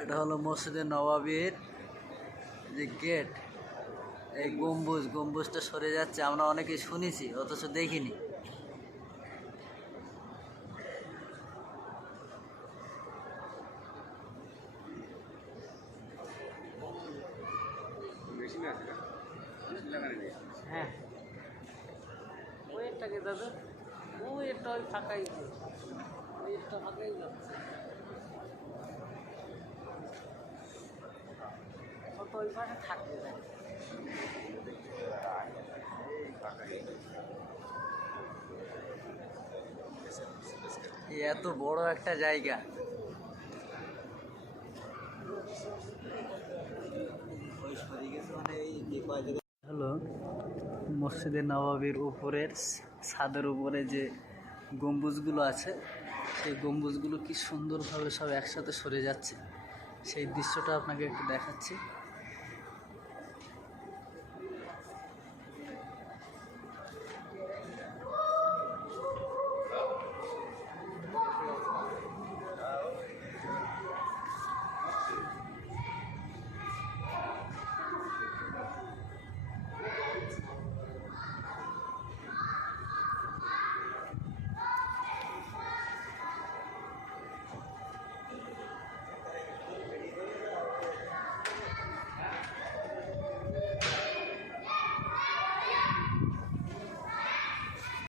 এটা হলো মসজিদে নবাবীর যে গেট, এই গম্বুজটা সরে যাচ্ছে। আমরা অনেকেই শুনেছি অথচ দেখিনি। হ্যাঁ, ওইটাকে দাদা, ওইটা ওই ফাঁকাই, ওইটা ফাঁকাই যাচ্ছে। কত ওই পাশে থাকবে না। এত বড় একটা জায়গা, হলো মসজিদে নবাবীর উপরের ছাদের উপরে যে গম্বুজগুলো আছে, সেই গম্বুজগুলো কি সুন্দরভাবে সব একসাথে সরে যাচ্ছে। সেই দৃশ্যটা আপনাকে একটু দেখাচ্ছি।